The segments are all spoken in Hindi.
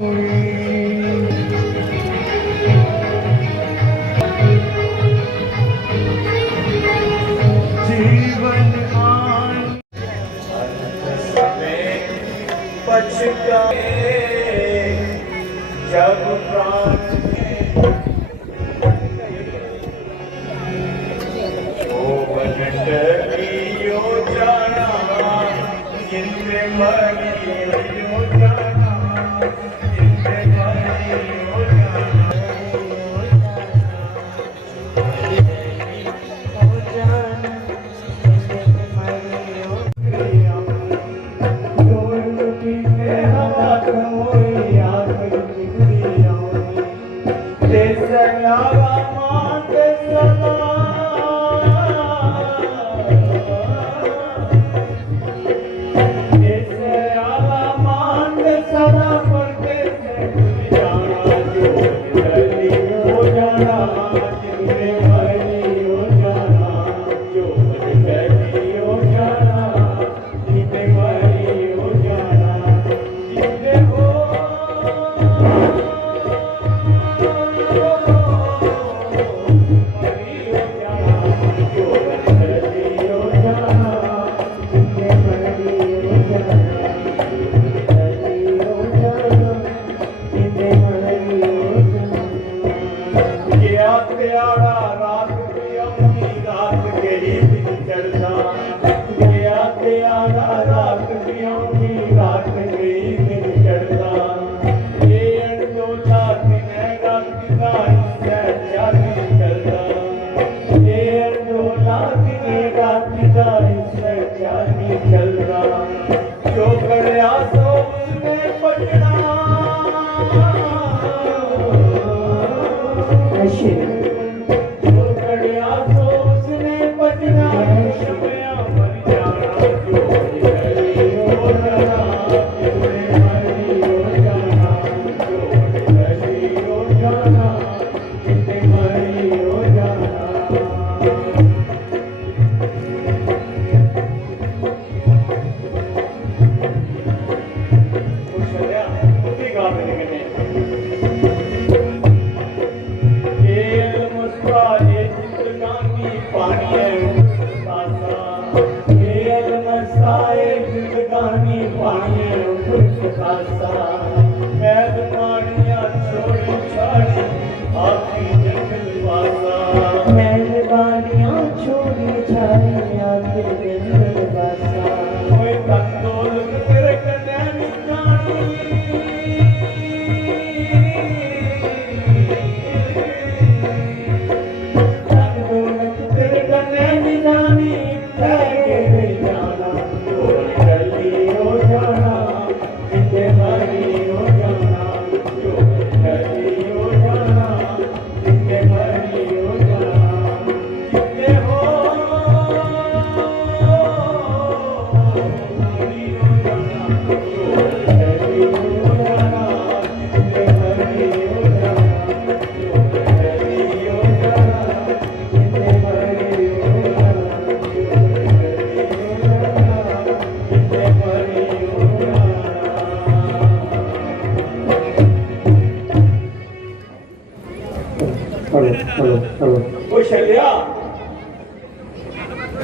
जीवन आन पछताए जब प्राण यो जाना जिनसे मरियो जाना जिनसे मरियो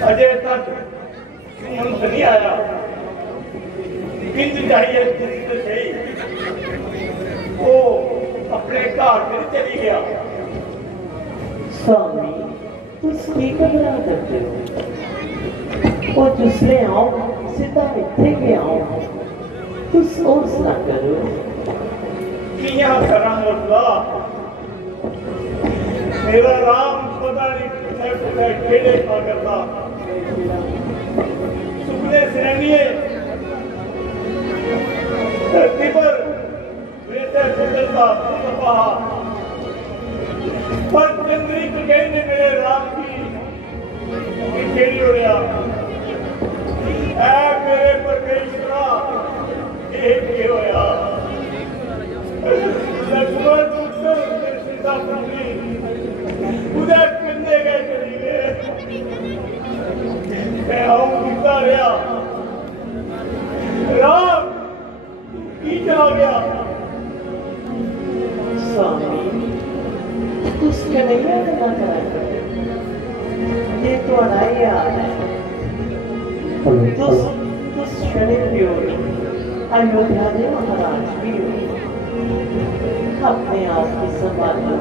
अजय तक सुमंत नहीं आया किंतु चाहिए सही वो अपने घर में चली गया। स्वामी उसकी घबरा करते हो और जिसने आओ सीधा इतने के आओ तू सोच ना करो कि यहाँ करा मुल्ला मेरा राम पता नहीं खेले का करता सुपने सिरंगिए धरती पर वैसे सुंदरता पहा पर चंद्री को कहने मेरे राम की खेली हो गया ऐ मेरे पर कईसरा एक ही होया लक्ष्मण दूसरे सीता पुत्री उधर पिंदे गए चली गए मैं आऊं पिता रहा राम की चला गया गया है। तुस क्षणिक भी हो, अयोध्या ने महाराज भी हो। अपने आप की संभालो,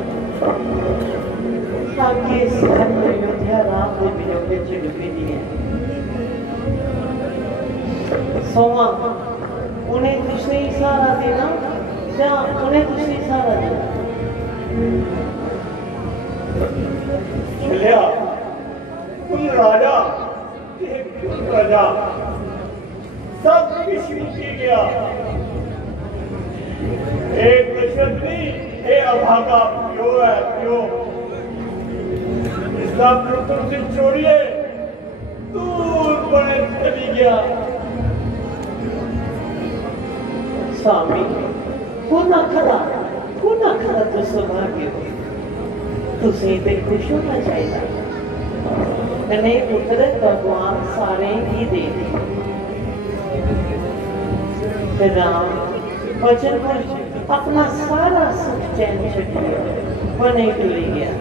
ताकि इस घर में अयोध्या राम ने मिलोगे चिड़वी दिए। सोमा, उन्हें तुझसे इशारा देना या उन्हें तुझसे इशारा देना? चलिया तुम राजा, तुम प्रजा, सब कुछ मिटी गया। एक दशरथ नहीं, ये अभागा प्यो है, प्यो। इसका तुमसे छोड़िए, दूर बड़े चली गया। स्वामी, पुनः खरा तो सौभाग्य हो। तुझे पे खुश होना चाहिए। मैंने पुत्र भगवान सारे ही दे दिए। राम वचन पर अपना सारा सुख चैन छकिया, वह नहीं टूट गया।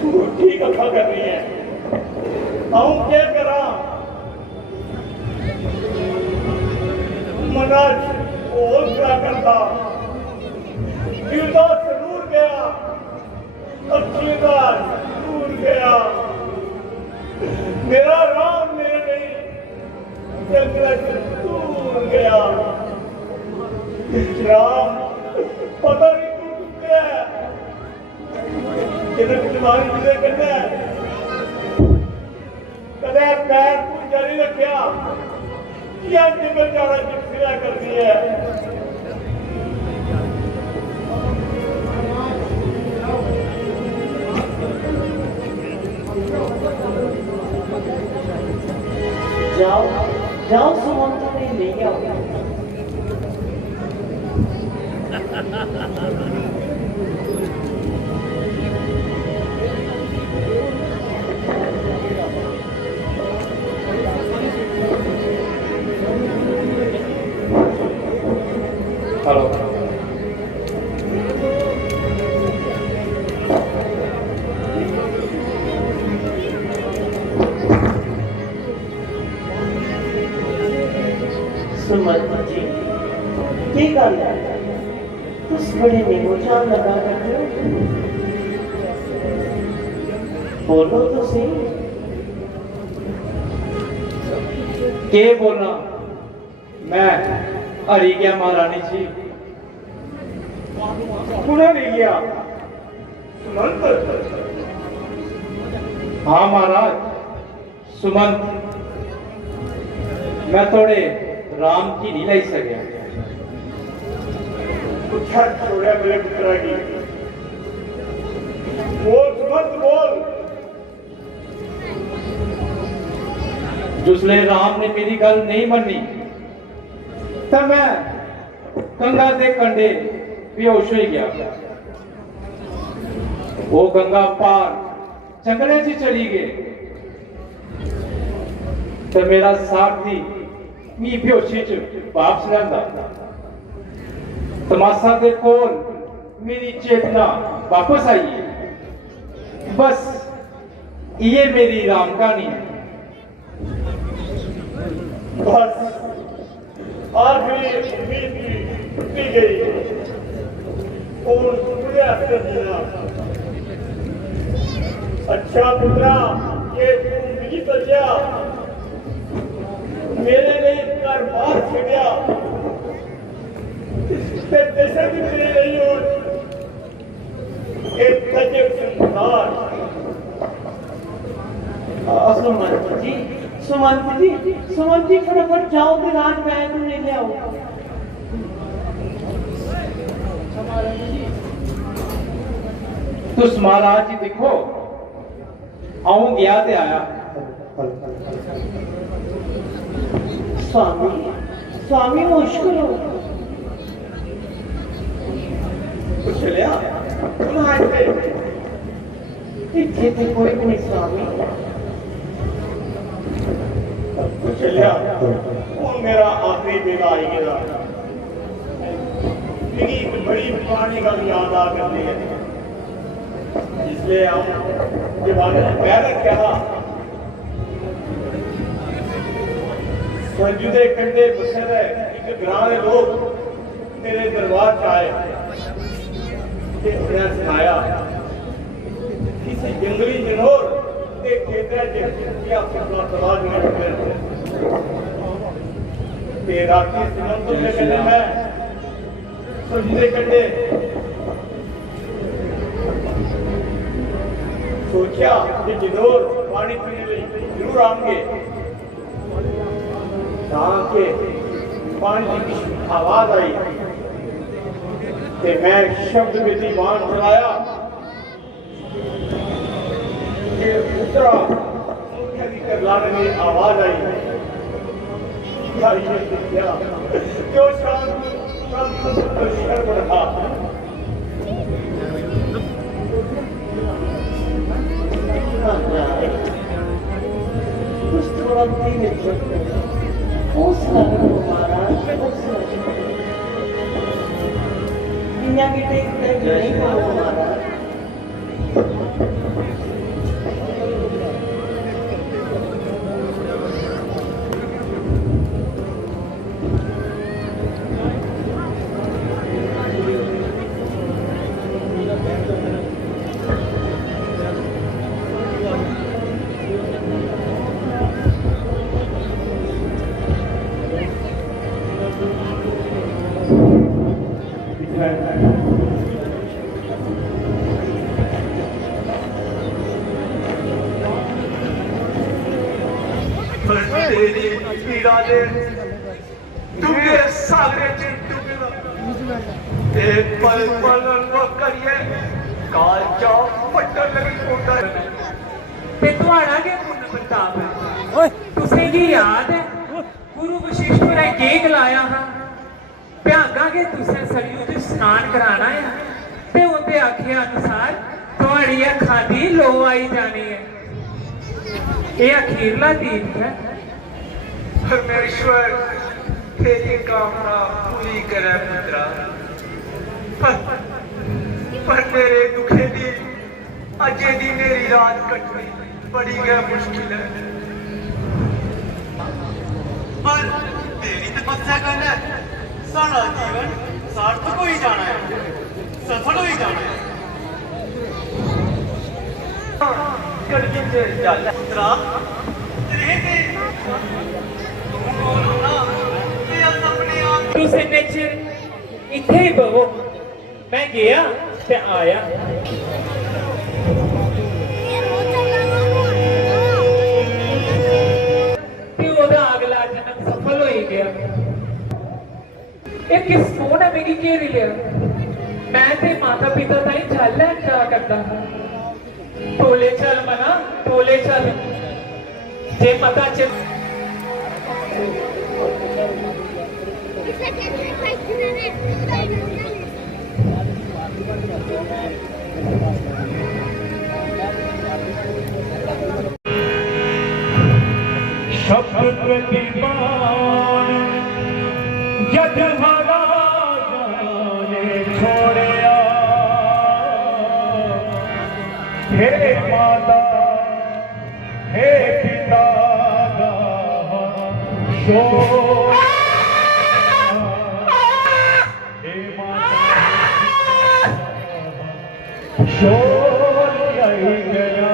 तू ठीक कथा कर रही है, आऊं क्या करा? मनज और क्या करता? गिरदा जरूर गया, अक्षीदार दूर गया। मेरा राम मेरे नहीं, जंगल से दूर गया। राम पता नहीं तू गया है, जिन्हें तुम्हारी विजय करना है। कदे पैर को जारी रखा या जंगल जाना चिट्ठियां करनी है। जाओ सुमंत ने ले आओ। हेलो, सुमंत जी, ये गल है, तुस बड़े निमोचान लगा करते हो। बोलो तो सही। के बोलना? मैं हरी गया महारानी जी। पुनः ले गया सुमंत। हाँ महाराज, सुमंत मैं थोड़े राम की नहीं लाई सके। कुछ छोड़ा मेरे पुत्र की। बोल सुमंत बोल। जिसले राम ने मेरी गल नहीं मनी तो मैं गंगा के कंढे बेहोश हो गया। वो गंगा पार जंगले च चली गए तो मेरा साथी मी बेहोशी च वापस लैंदा। तमाशा दे कोल मेरी चेतना वापस आई है। बस ये मेरी राम कहानी है। बस आखिरी उम्मीद भी टूटी गई और पूरे हफ्ते दिया। अच्छा पुत्रा, ये तुम नहीं बचा, मेरे लिए घर बाहर छिड़िया। जैसे भी मेरे नहीं हो एक गजब संसार। सुमंत जी फटाफट जाओ तो राजमहल को ले आओ। तुस महाराज जी देखो, आऊं गया ते आया। स्वामी मुश्किल हो। कुछ लिया तुम आज पे इतने पे कोई नहीं स्वामी। कुछ लिया वो मेरा आखिरी बेगा आई गया। लेकिन एक बड़ी पुरानी गल याद आ करती है, इसलिए हम जब आगे पैर रखा संजू के कंढे बसे एक ग्रां के लोग मेरे दरबार च आए ते उन्हें सुनाया किसी जंगली जनोर के खेतर क्या फसला तबाह नहीं होते राती समंदर के कंढे मैं संजू के कंढे सोचा कि जनोर पानी पीने लिए जरूर आएंगे ताकि पानी की आवाज आई ते मैं शब्द विधि बाण चलाया कि उतरा मुख्य की करलाने में आवाज आई जो शांत शर्म रहा कुछ थोड़ा धीरे चलते हौसला करो महाराज हौसला दुनिया की टेक नहीं करो महाराज तेरी पीड़ा दे डूबे सागरे च डूबेगा ते पल पल वो करिए काल जाओ फटन लगी पोता ते तुहाड़ा के पुण्य प्रताप है तुसें गी याद है गुरु वशिष्ठ ने के गलाया हा भ्यागा के तुसें सरयू च स्नान कराना है ते उनके आख्या अनुसार तुहाड़ी अखां दी लो आई जानी है ये अखीरला तीर्थ है परमेश्वर तेरी कामना पूरी करे पुत्रा पर मेरे दुखे दी अजे दी मेरी रात कटनी बड़ी गै मुश्किल है पर तेरी तपस्या करना है सारा जीवन सार्थक हो ही जाना है सफल हो ही जाना है कड़की से चल पुत्रा तेरे ते तू बोलो ना ते अस अपने आप तुसें नेचर इत्थे ही बवो मैं गया ते आया ते ओदा अगला जन्म सफल हो ही गया ये किस ने मेरी घेरी लिया मैं ते माता पिता ताई जल लैन जा करता था तोले चल मना तोले चल जे पता चल शब्द प्रतिमान जद महाराजा ने छोड़िया हे माता हे पिता शोर हे माता शोर यही गया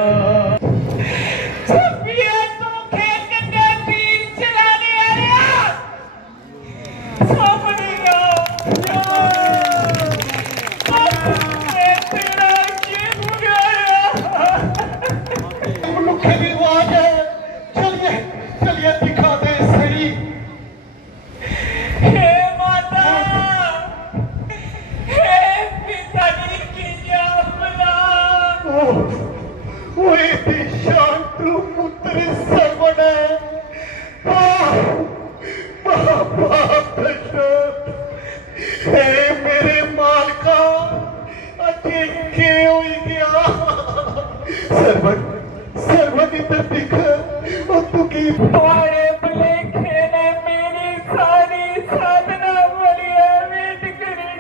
तुम्हारे भलेखे ने मेरी सारी साधना बलिया मीट करी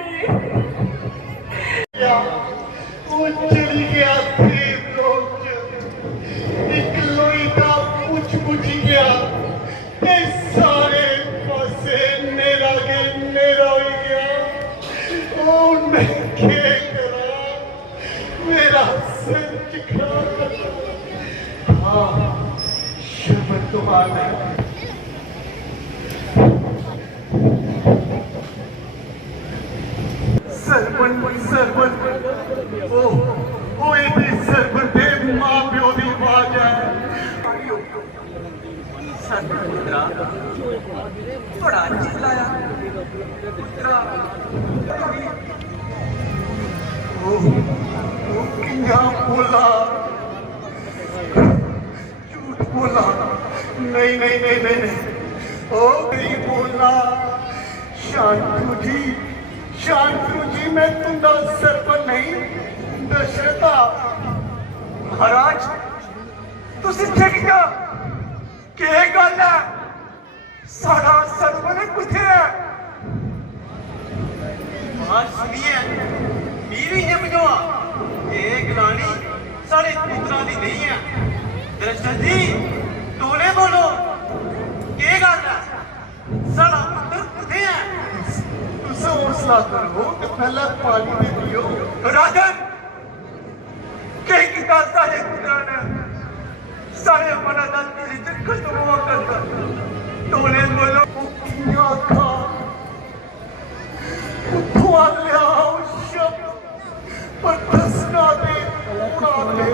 चली गया थे लोग एक लोई का पूछ बुझ गया सारे मेरा सिर चिकना हाँ शब्द तुम्हारा सरपंच ओ ये सरपंच दे मां प्यो दी आवाज है पुत्रा बड़ा चिल्लाया पुत्रा क्या बोला झूठ बोला नहीं नहीं नहीं नहीं नहीं ओ नहीं बोला शांतु जी मैं तुंदा सरपंच नहीं दशरथा महाराज तुसी देखिया के गल है सारा सरपंच कुत्थे है बात सुनिए मेरी ने बजवा ये गलानी सारे पुत्रा दी नहीं है दरअसल जी तोले बोलो के गल है सारा पुत्र कुत्थे है तुसे हौसला करो तो पहले पानी दे दियो राजन के किता सारे पुत्रा ने सारे हमारा दल मेरी चक्कर तो हुआ करता तोले बोलो किया था उठवा लिया शब्द पर दसना दे उड़ा दे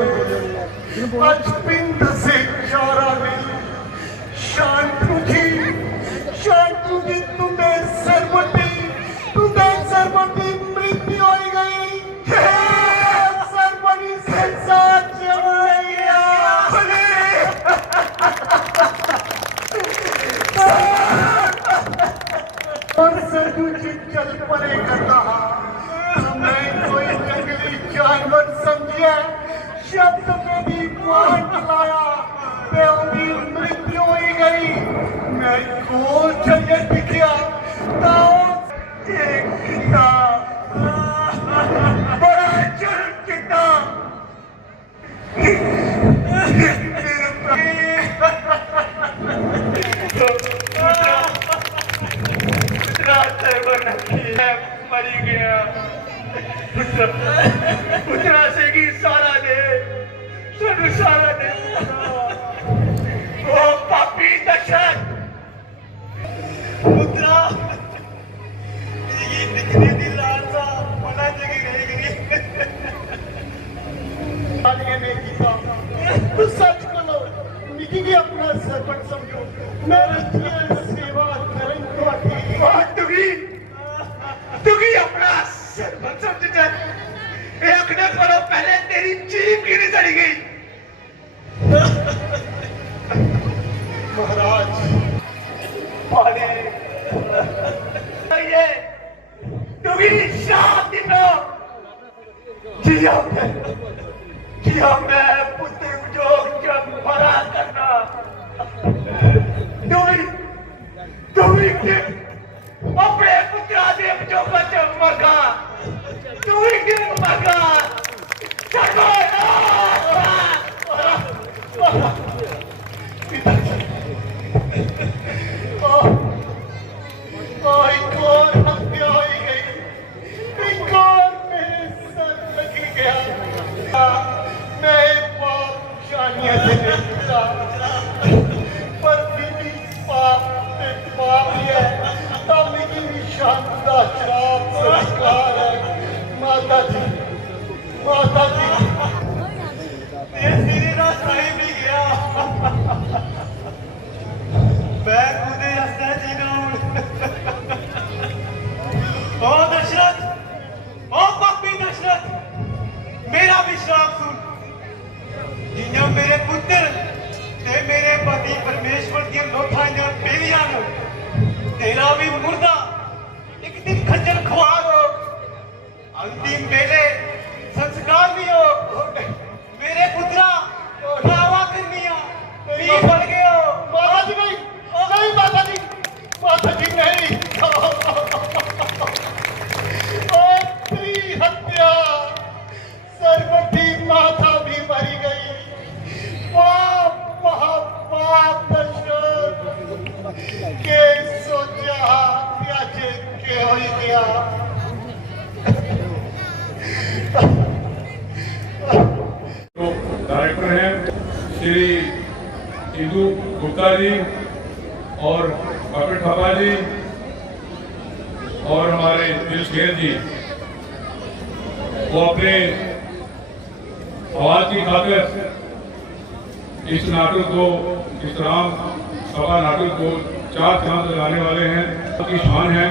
आज पिंड से चारा नहीं शांतु जी तुम्हें सरबती मृत्यु हो गई सरबती से साथ चल गया और सरजू जी चल पड़े करता मैं कोई जंगली जानवर समझिया शब्द में भी मान चलाया बेउदी मृत्यु हो गई मैं गोल चलिए दिखिया ताओ एक किता बड़ा चल किता मरी गया पुत्रा से की सारा दे सारा दे ओ पापी दशरथ पुत्रा ये निकले दी लालसा मना जगी गई ने किया तो सच बोलो निकी भी अपना सरपंच समझो मेरे सेवा करें तो तुगी अपना सरपंच समझ ये अखने करो पहले तेरी जीभ गिरी चली गई महाराज पाले ये तुगी शांत दिनो जिया मैं पुत्र जो जब भरा करना तुगी अपने पुत्रा देव जो बच मगा तू ही गिर मगा चलो एक और हत्या हो गई एक और मेरे सर लगी गया मैं पाप शानिया से देखता पर भी पाप ही है तब मेरी शानदार शराब संस्कार है माता जी ये सीधी रास्ता ही भी गया मैं खुदे रास्ता जीना ओ दशरथ ओ पापी दशरथ मेरा भी श्राप सुन जिन्हों मेरे पुत्र ते मेरे पति परमेश्वर की लोथा ने बेलियां तेरा भी मुर्दा एक दिन खंजर खुआ हो अंतिम बेले संस्कार भी हो मेरे पुत्रा ठावा करनी हो पी पड़ गए हो माता जी नहीं माता जी नहीं स्त्री हत्या सर्वती माता भी मरी गई पाप महापाप दशरथ के सोचा त्याजे के हो गया तो डायरेक्टर हैं श्री इंदु गुप्ता जी और कपिल थापा जी और हमारे दिल शेर जी, वो अपने आवाज की खातिर इस नाटक को, इस राम सभा नाटक को 4 चांद लगाने वाले हैं। उनकी शान है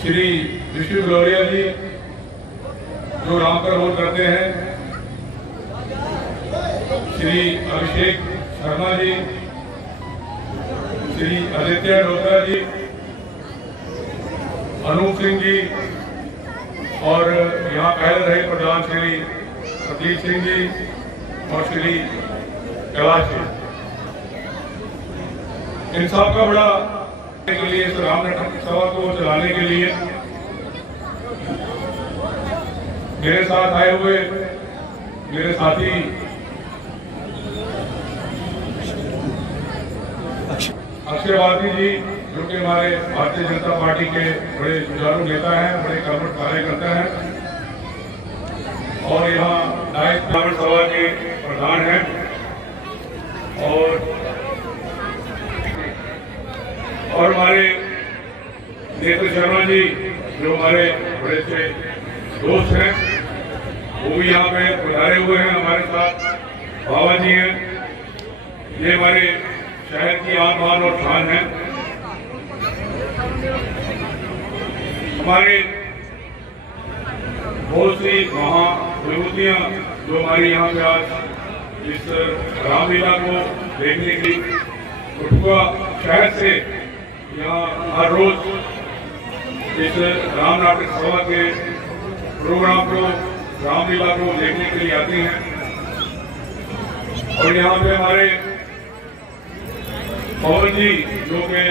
श्री विष्णु ग्लोरिया जी जो राम का रोल करते हैं, श्री अभिषेक शर्मा जी, श्री आदित्य डोगरा जी, अनूप सिंह जी और यहाँ पहले रहे प्रधान श्री प्रदीप सिंह जी और श्री कैलाश जी। इन सबका बड़ा के लिए, इस राम नाटक सभा को चलाने के लिए मेरे साथ आए हुए मेरे साथी अक्षय भारती जी जो कि हमारे भारतीय जनता पार्टी के बड़े जुझारू नेता हैं, बड़े कर्मठ कार्यकर्ता हैं और यहाँ नायक ब्राह्मण सभा के प्रधान हैं, और हमारे नेत्र शर्मा जी जो हमारे बड़े अच्छे दोस्त हैं, वो भी यहाँ पे पधारे हुए हैं हमारे साथ। बाबा जी हैं, ये हमारे शहर की आन बान और शान है। हमारे बहुत सी महाविभूतियां जो हमारी यहाँ पे आज इस रामलीला को देखने की कठुआ शहर से यहाँ हर रोज इस राम नाटक सभा के प्रोग्राम को, रामलीला को देखने के लिए आती हैं। और यहाँ पे हमारे पवन जी जो कि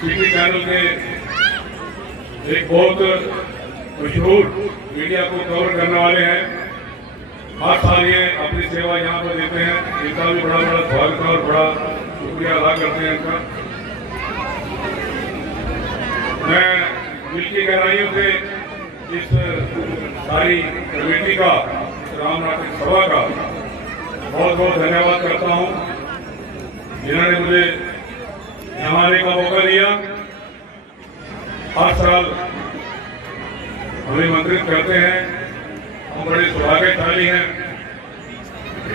टीवी चैनल के एक बहुत मशहूर मीडिया को कवर करने वाले हैं, हर साल ये अपनी सेवा यहाँ पर देते हैं। इनका भी बड़ा बड़ा स्वागत है और बड़ा शुक्रिया अदा करते हैं इनका। मैं दिल की गहराइयों से इस सारी कमेटी का, राम नाटक सभा का बहुत बहुत धन्यवाद करता हूँ जिन्होंने मुझे यहाँ आने का मौका दिया। हर साल हमें आमंत्रित करते हैं, हम बड़े सौभाग्यशाली हैं,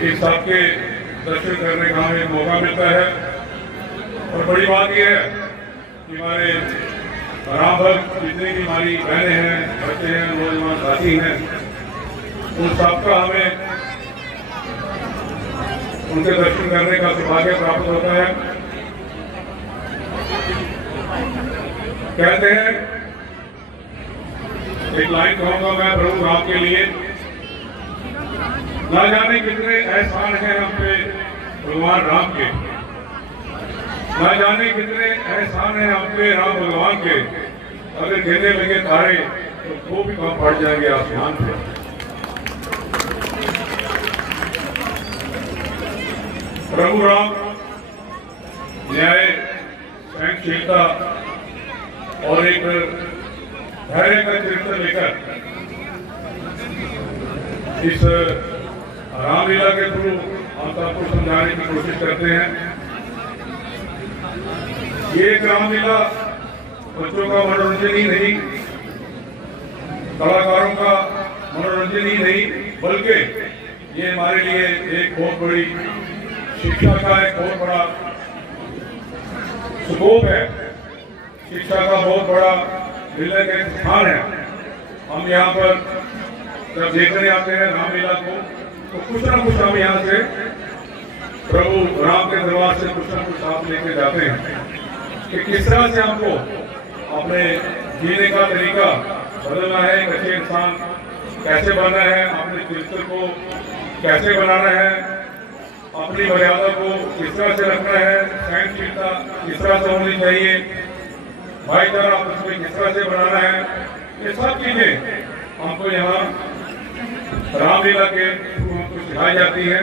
इस सबके दर्शन करने का हमें मौका मिलता है। और बड़ी बात यह है कि हमारे राम भक्त जितनी भी हमारी बहनें हैं, बच्चे हैं, नौजवान साथी हैं, उन सबका हमें उनके दर्शन करने का सौभाग्य प्राप्त होता है। कहते हैं, एक लाइन कहूंगा मैं प्रभु राम के लिए, ना जाने कितने एहसान हैं हम पे भगवान राम के, ना जाने कितने एहसान हैं हम पे राम भगवान के, अगर गिरने लगे तारे तो वो भी कम पड़ जाएंगे आसमान पे। प्रभु राम न्याय, सहनशीलता और एक धैर्य का चरित्र लेकर इस रामलीला के थ्रू हम सबको समझाने की कोशिश करते हैं। ये एक रामलीला बच्चों का मनोरंजन ही नहीं, कलाकारों का मनोरंजन ही नहीं, बल्कि ये हमारे लिए एक बहुत बड़ी शिक्षा का एक बहुत बड़ा स्कोप है, शिक्षा का बहुत बड़ा मिलने का एक स्थान है। हम यहाँ पर जब देखने आते हैं रामलीला को तो कुछ ना कुछ हम यहाँ से प्रभु राम के दरबार से कुछ ना कुछ साथ लेके जाते हैं कि किस तरह से हमको अपने जीने का तरीका बदलना है, एक अच्छे इंसान कैसे बनना है, अपने चरित्र को कैसे बनाना है, अपनी मर्यादा को किस तरह से रखना है, सहनशीलता किस तरह से होनी चाहिए, भाईचारा आपस में किस तरह से बनाना है, ये सब चीजें हमको यहाँ रामलीला के हमको सिखाई जाती है।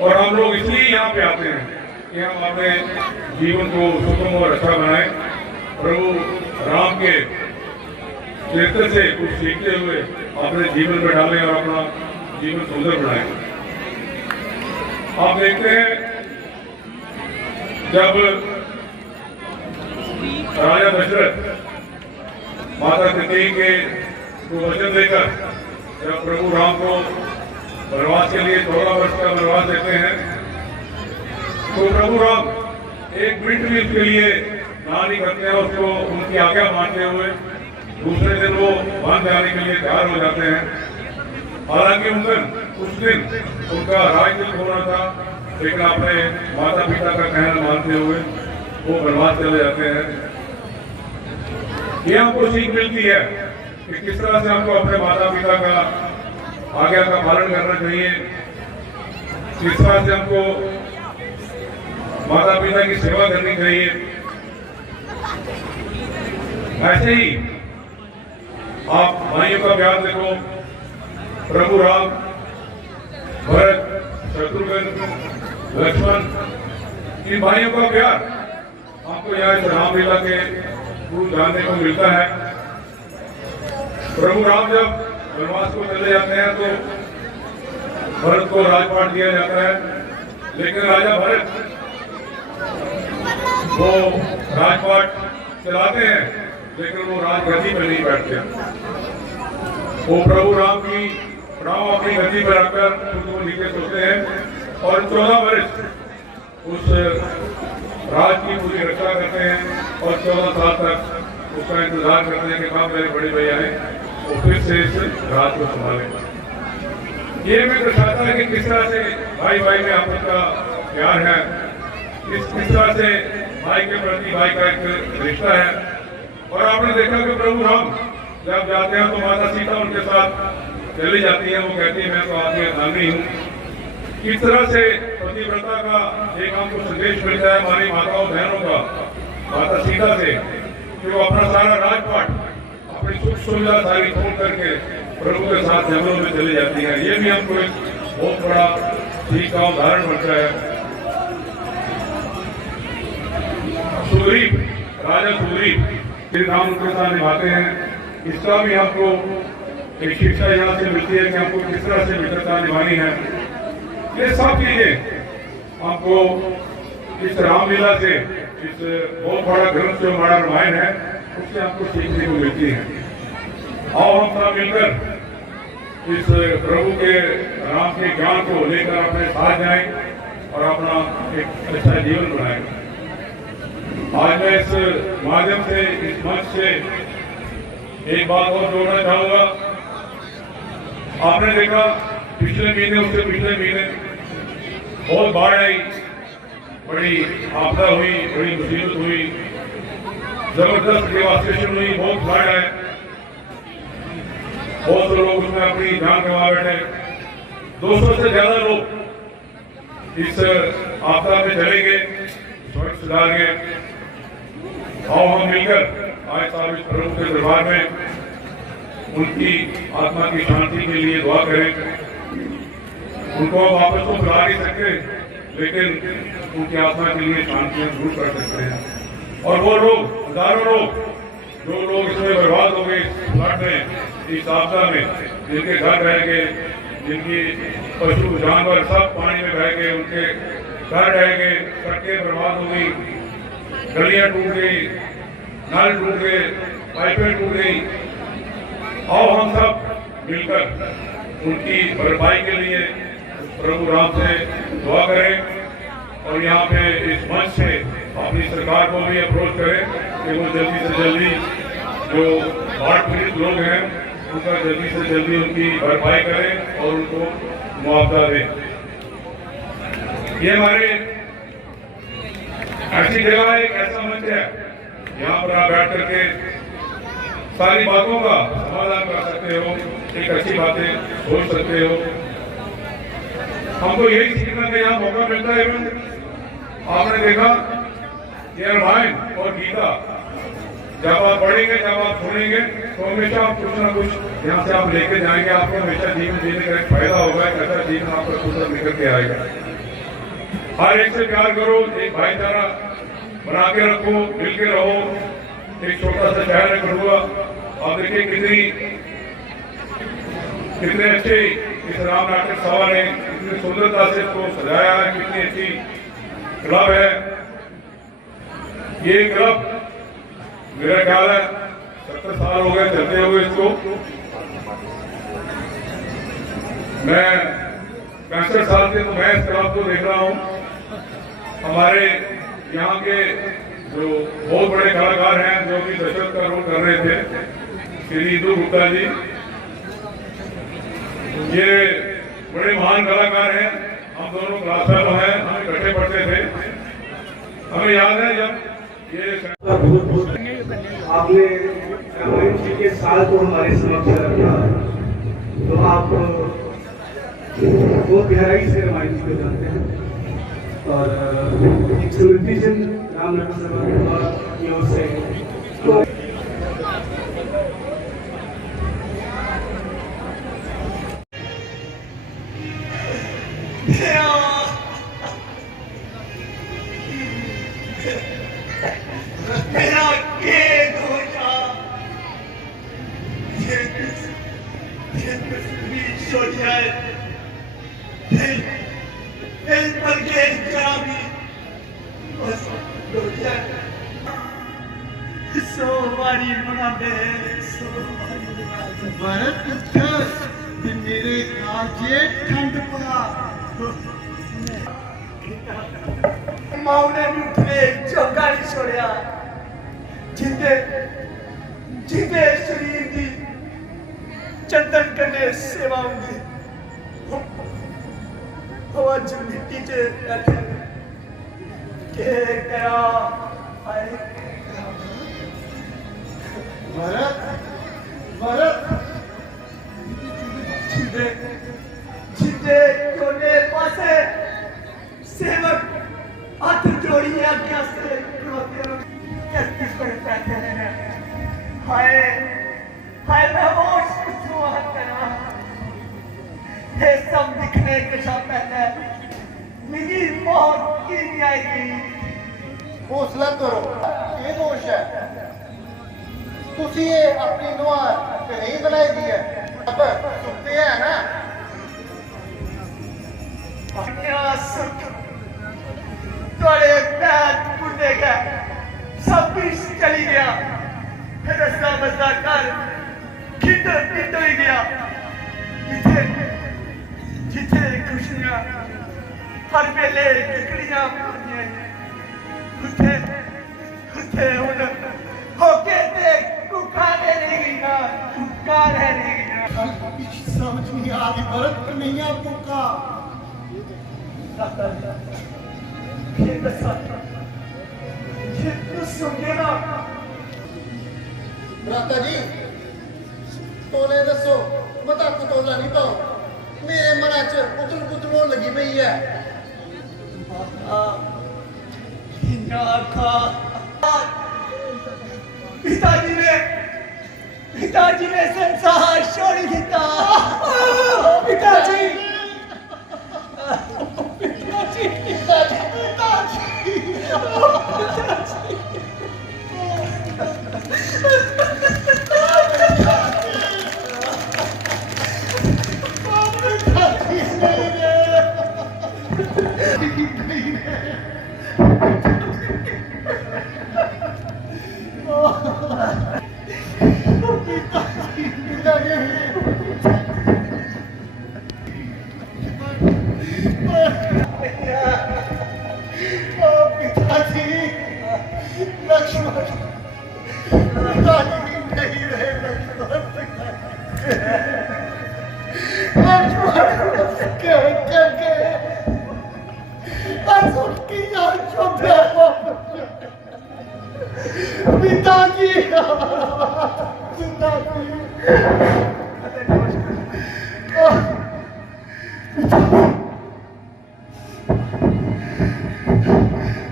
और हम लोग इसलिए यहाँ पे आते हैं कि हम अपने जीवन को सुगम और अच्छा बनाएं, प्रभु राम के चरित्र से कुछ सीखते हुए अपने जीवन में डालें और अपना जीवन सुंदर बनाएं। आप देखते हैं जब राजा दशरथ माता कैकेयी के वचन देकर जब प्रभु राम को वनवास के लिए 14 वर्ष का वनवास देते हैं, तो प्रभु राम एक मिनट भी उसके लिए ना नहीं करते हैं। उसको उनकी आज्ञा मानते हुए दूसरे दिन वो वन जाने के लिए तैयार हो जाते हैं। हालांकि उस दिन उनका राजदूत होना था, लेकिन अपने माता पिता का कहना मानते हुए वो वनवास चले जाते हैं। ये हमको सीख मिलती है कि किस तरह से हमको अपने माता पिता का आज्ञा का पालन करना चाहिए, किस तरह से हमको माता पिता की सेवा करनी चाहिए। ऐसे ही आप भाइयों का प्यार देखो, प्रभु राम, भरत, शत्रुघ्न, लक्ष्मण, इन भाइयों का प्यार आपको यहाँ इस रामलीला के थ्रू जानने को मिलता है। प्रभु राम जब वनवास को चले जाते हैं तो भरत को राजपाट दिया जाता है, लेकिन राजा भरत वो राजपाट चलाते हैं, लेकिन वो राजगद्दी पर नहीं बैठते। वो प्रभु राम की राम अपनी गद्दी पर रखकर खुद को नीचे सोते हैं और 14 वर्ष उस राज की पूरी रक्षा करते हैं और 14 साल तक उसका इंतजार करते हैं कि कब मेरे बड़े भैया आए वो फिर से इस राज को संभालें। ये भी दर्शाता है कि किस तरह से भाई भाई में आपस का प्यार है, किस तरह से भाई के प्रति भाई का एक रिश्ता है। और आपने देखा कि प्रभु राम जब जाते हैं तो माता सीता उनके साथ चली जाती है। वो कहती है मैं तो आपकी अर्धांगिनी हूँ। किस तरह से पतिव्रता का एक हमको संदेश मिलता है हमारी माताओं बहनों का माता सीता से, कि वो अपना सारा राजपाट अपनी सुख सुविधा सारी छोड़ करके प्रभु के साथ जंगलों में चली जाती है। ये भी हमको एक बहुत बड़ा सीख का उदाहरण बनता है। सुग्रीव, राजा सुग्रीव श्री राम उनके साथ निभाते हैं। इसका भी हमको एक शिक्षा यहाँ से मिलती है कि हमको किस तरह से मित्रता निभानी है। ये सब चीजें हमको इस रामलीला से, इस बहुत बड़ा ग्रंथ जो हमारा रामायण है, उससे हमको सीखने को मिलती है। आओ हम सब मिलकर इस प्रभु के राम के ज्ञान को लेकर अपने साथ जाएं और अपना एक अच्छा जीवन बनाएं। आज मैं इस माध्यम से, इस मंच से एक बात और जोड़ना चाहूंगा। आपने देखा पिछले महीने, उससे पिछले महीने बहुत बाढ़ आई, बड़ी आपदा हुई, बड़ी मुसीबत हुई, जबरदस्त डेवास्टेशन हुई, बहुत बाढ़ आए, बहुत से लोग उसमें अपनी जान गंवा बैठे। 200 से ज्यादा लोग इस आपदा में चले गए, स्वर्ग सुधार गए। आओ हम मिलकर आज साल इस प्रभु के दरबार में उनकी आत्मा की शांति के लिए दुआ करें। उनको वापस तो बुला नहीं सकते, लेकिन उनकी आत्मा के लिए शांति जरूर कर सकते हैं। और वो लोग, हजारों लोग, जो लोग इसमें बर्बाद हो गए, इस फ्लड में, इस आपदा में, जिनके घर रह गए, जिनकी पशु जानवर सब पानी में बह गए, उनके घर रह गए, सड़कें बर्बाद हो गई, गलियां टूट गई, नल टूट गए, पाइपें टूट गई। आओ हम सब मिलकर उनकी भरपाई के लिए प्रभु राम से दुआ करें और यहाँ पे इस मंच से अपनी सरकार को भी अप्रोच करें कि वो जल्दी से जल्दी जो बाढ़ पीड़ित लोग हैं उनका जल्दी से जल्दी उनकी भरपाई करें और उनको मुआवजा दें। ये हमारे ऐसी जगह है, एक ऐसा मंच है यहाँ पर आप बैठ करके सारी बातों का समाधान कर सकते हो, एक अच्छी बातें सोच सकते हो। हमको यही सीखना का यहाँ मौका मिलता है। आपने देखा कि रामायण और गीता जब आप पढ़ेंगे, जब आप सुनेंगे, तो हमेशा आप कुछ ना कुछ यहाँ से आप लेके जाएंगे। आपको हमेशा जीवन जीने का एक फायदा होगा, एक अच्छा जीवन आपका सुंदर निकल के आएगा। हर एक से प्यार करो, एक भाईचारा बना के रखो, मिलके रहो। एक छोटा सा शहर है कठुआ, और देखिए कितने अच्छे इस राम नाटक सभा ने कितनी सुंदरता से इसको सजाया है, कितनी अच्छी क्लब है। ये क्लब मेरा ख्याल है 70 साल हो गए चलते हुए इसको। मैं 65 साल से तो मैं इस क्लब को देख रहा हूँ। हमारे यहाँ के जो बहुत बड़े कलाकार हैं जो कि दशरथ का रोल कर रहे थे, श्री इंदु गुप्ता जी, ये बड़े महान कलाकार हैं। हम दोनों क्लास फेलो हैं, हम इकट्ठे पढ़ते थे। हमें याद है जब ये आपने रामायण जी के साल को हमारे समक्ष रखा, तो आप बहुत गहराई से रामायण जी को जानते हैं और एक स्मृति चिन्ह राम नाटक सभा के द्वारा की ओर से मेरा खेद हो जा, ये सो जाए, दिल पर के जामी, बस हो जाए। सोमवारी मनाते भरत पुत्र मेरे काजे ठंड पा माँ ने उठे चौका नहीं छोड़िया, जिंदे जिंदे शरीर की चंदन करने सेवा होंगी। हवा मिट्टी चे बैठे के करा आए भरत भरत जिंदे जिंदे कोने पासे सेवक हाथ जोड़ी आज्ञा से हाय हाय मैं होश कुछुआ करा, ये सब दिखने के साथ पहले मेरी मौत की नहीं आएगी। हौसला करो, ये दोष है तुसी ये अपनी नुआर नहीं बनाई दी है, अब सुनते हैं ना। क्या सुख थोड़े पैर टूटे गए, सब कुछ चली गया, फिर रस्ता बस्ता कर खिंडो खिंडो ही गया। जिथे जिथे खुशियां हर वेले टिकड़ियां पूरियां उठे उठे हुन होके ते कुका रह गई ना, कुका रह गई ना। समझ नहीं आ रही भरत कन्हैया पुका ये दसा ये तो सुनिए ना भ्राता जी, तोले दसो मता को तोला नहीं पाओ, मेरे मन च उथल पुथल होने लगी पई है। पिताजी ने संसार छोड़ दिया। पिताजी पिताजी पिताजी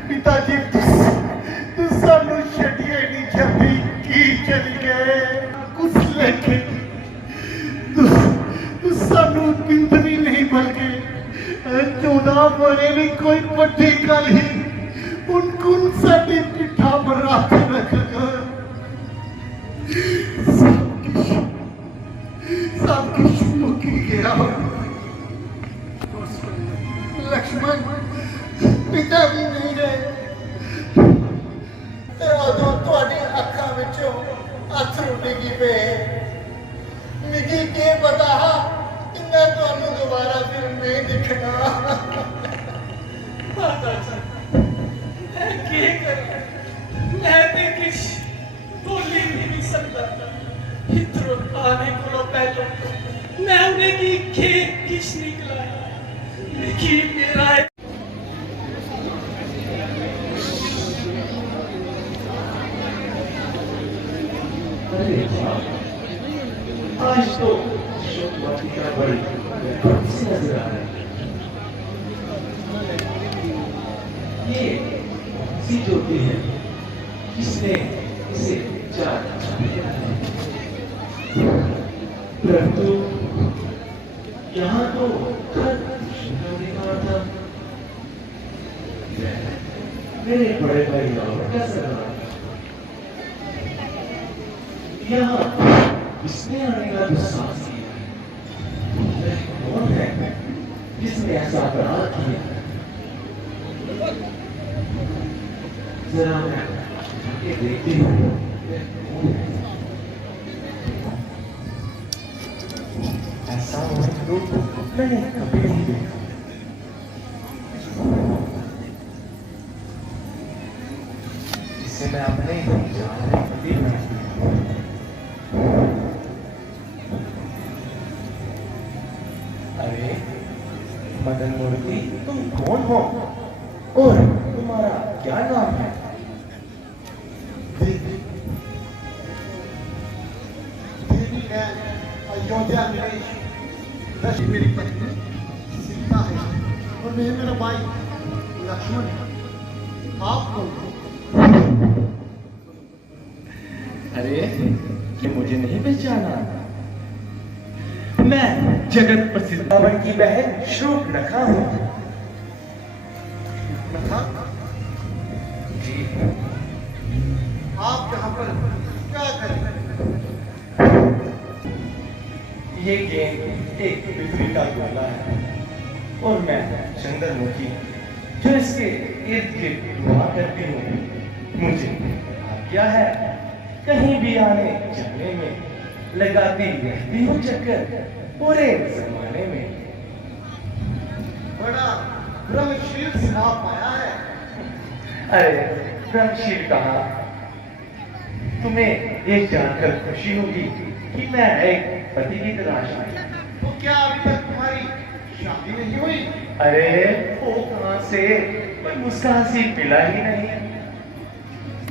पिताजी तू सानू छड़िए नहीं छड़ी की चली गए कुछ लेके तू सानू पिंड भी नहीं बल्कि 14 बड़े भी कोई पट्टी गल ही उनको साडी पिठा पर रख जाओ। लक्ष्मण पिता भी नहीं रहे ते उदों तुहाडी अखां विचों अथरू डिगी पे। मिगी के पता कि मैं तुहानू दोबारा फिर नहीं दिखना। माता जी मैं की करूं? मैं ते किश बोली भी नहीं सकता। इधरों आने को पहले मैं उन्हें की किश निकला लेकिन मेरा अरे वाह, आज तो शोकवती का बड़ी अच्छी नजर आ रही है। ये सी ज्योति है जिसने इसे चार परंतु यहाँ तो खत लिखा था। मेरे बड़े भाई और कैसे रहा यहाँ इसने आने का दुस्साहस किया। कौन है जिसने ऐसा अपराध किया? जरा मैं जाके देखती हूँ। ऐसा मैंने कभी नहीं देखा। इसे मैं अपने ही जान अरे मदन मूर्ति, तुम कौन हो और तुम्हारा क्या नाम है? देवी है अयोध्या नरेश। दश मेरी पत्नी सीता है और मैं मेरा भाई लक्ष्मण है। आप कौन हो? अरे ये मुझे नहीं पहचाना। मैं जगत प्रसिद्ध रावण की बहन शूर्पणखा हूँ। जी आप यहाँ पर क्या कर रहे हैं? ये गेंद एक बिजली का गोला है और मैं चंद्रमुखी जो इसके इर्द गिर्द घुमा करती हूँ। मुझे क्या है कहीं भी आने जाने में लगाती रहती हूँ चक्कर पूरे जमाने में। बड़ा ब्रह्मशील सिनाब पाया है। अरे ब्रह्मशील कहाँ? तुम्हें ये जानकर खुशी होगी कि मैं एक पति की तलाश में। तो क्या अभी तक तुम्हारी शादी नहीं हुई? अरे वो कहाँ से, कोई मुस्कासी पिला ही नहीं।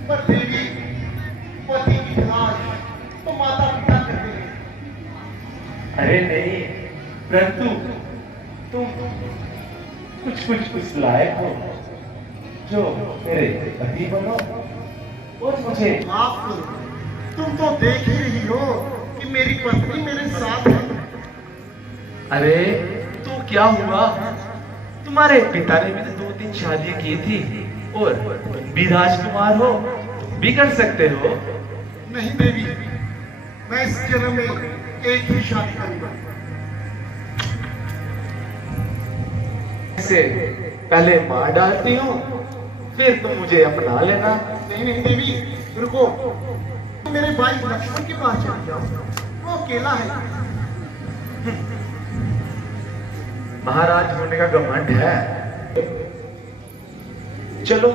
पर देवी पति की तलाश तो माता पिता करते हैं। अरे नहीं, परंतु तुम कुछ उस लायक हो जो मेरे पति बनो और मुझे माफ करो, तुम तो देख ही रही हो कि मेरी पत्नी मेरे साथ है। अरे तो क्या हुआ? तुम्हारे पिता ने भी तो 2-3 शादियां की थी और तुम भी राजकुमार हो, तुम भी कर सकते हो। नहीं देवी, मैं इस जन्म में एक ही शादी करूंगा। से पहले मार डालती हूँ, फिर तुम मुझे अपना लेना। नहीं नहीं देवी, रुको, तुम मेरे भाई लक्ष्मण के पास चले जाओ, वो अकेला है। महाराज होने का घमंड है। चलो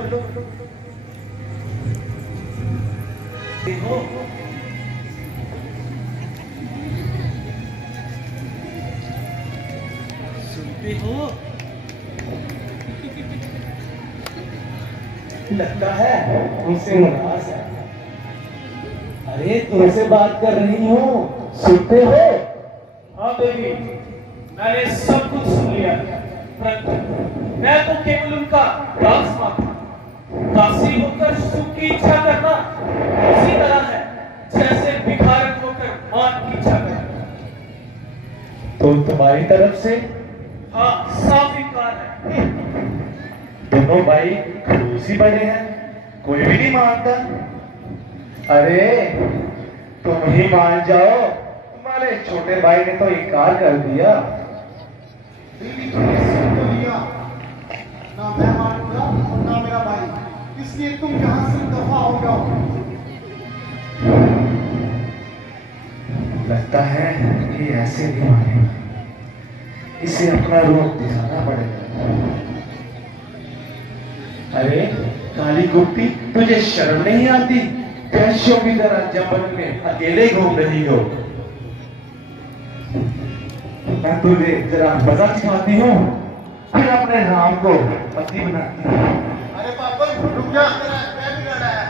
देखो, सुनते हो? लगता है तुमसे नाराज है। अरे तुमसे बात कर रही हूँ, सुनते हो? हाँ देवी, मैंने सब कुछ सुन लिया, परंतु मैं तो केवल उनका दास मात्र। दासी होकर सुख की इच्छा करना उसी तरह है जैसे भिखारन होकर मान की इच्छा करना। तो तुम्हारी तरफ से हाँ, साफ इनकार है। दोनों भाई खड़ूसी बने हैं, कोई भी नहीं मानता। अरे तुम ही मान जाओ, तुम्हारे तेरे छोटे भाई ने तो इनकार कर दिया। बीवी तुमने सुन तो लिया, ना मैं मानूंगा और ना मेरा भाई, इसलिए तुम यहाँ से दफा हो जाओ। लगता है ये ऐसे नहीं मानेगा, इसे अपना रूप दिखाना पड़ेगा। अरे काली कुत्ती, तुझे शर्म नहीं आती? कैशों की तरह जंगल में अकेले घूम रही हो। मैं तुझे जरा मजा सिखाती हूँ, फिर अपने राम को पति बनाती हूँ। अरे पापा रुक जा, मैं भी लड़ा है।